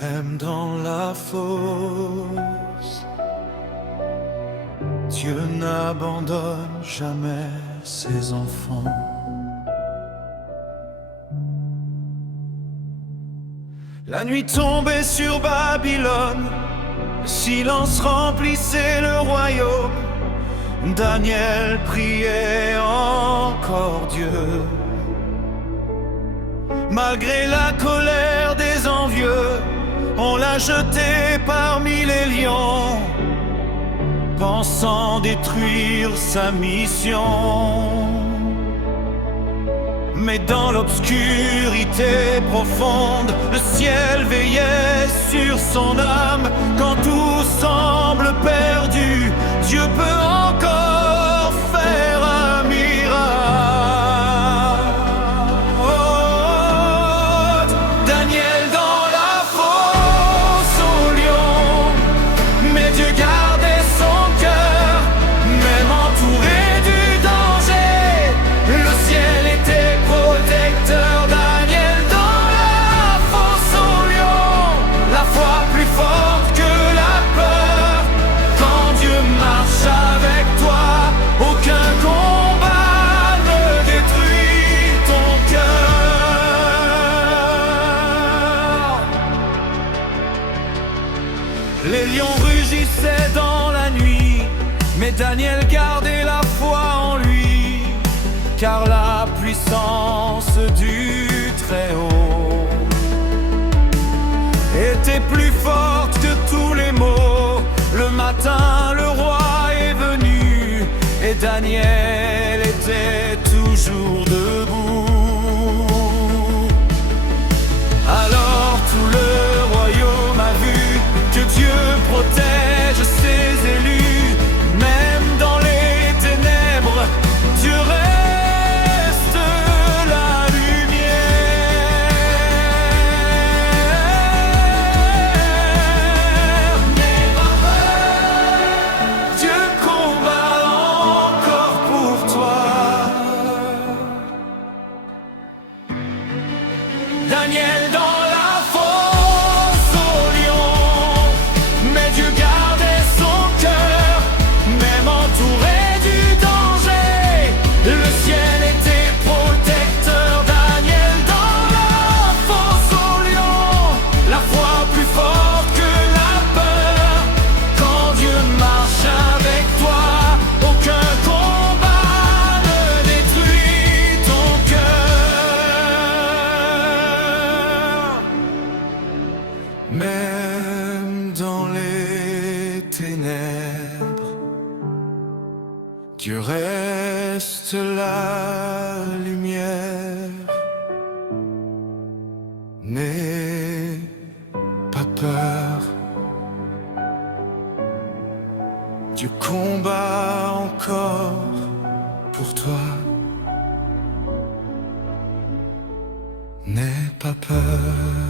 Même dans la fosse, Dieu n'abandonne jamais ses enfants. La nuit tombait sur Babylone, le silence remplissait le royaume. Daniel priait encore Dieu. Malgré la colère des envieux, on l'a jeté parmi les lions, pensant détruire sa mission. Mais dans l'obscurité profonde, le ciel veillait sur son âme. Quand tout semble perdu, Dieu peut encore faire un miracle. Oh, Daniel dans la fosse aux lions, mais Dieu gardait son cœur, même entouré du danger. Le ciel était protecteur. Daniel dans la fosse aux lions, la foi plus forte que la peur. Quand Dieu marche avec toi, aucun combat ne détruit ton cœur. Les lions rugissaient dans la nuit, mais Daniel gardait la foi en lui, car la puissance du Très-Haut était plus forte que tous les maux. Le matin, le roi est venu, et Daniel était toujours debout. Alors tout le royaume a vu que Dieu protège ses élus. Même dans les ténèbres, Dieu reste la lumière. N'aie pas peur, Dieu combat encore pour toi. Daniel dans la fosse aux lions, mais Dieu gardait son cœur, même entouré du danger. Le ciel était protecteur. Daniel dans la fosse aux lions, la foi plus forte que la peur. Quand Dieu marche avec toi, aucun combat ne détruit ton cœur. Même dans les ténèbres, Dieu reste la lumière. N'aie pas peur, Dieu combat encore pour toi. N'aie pas peur.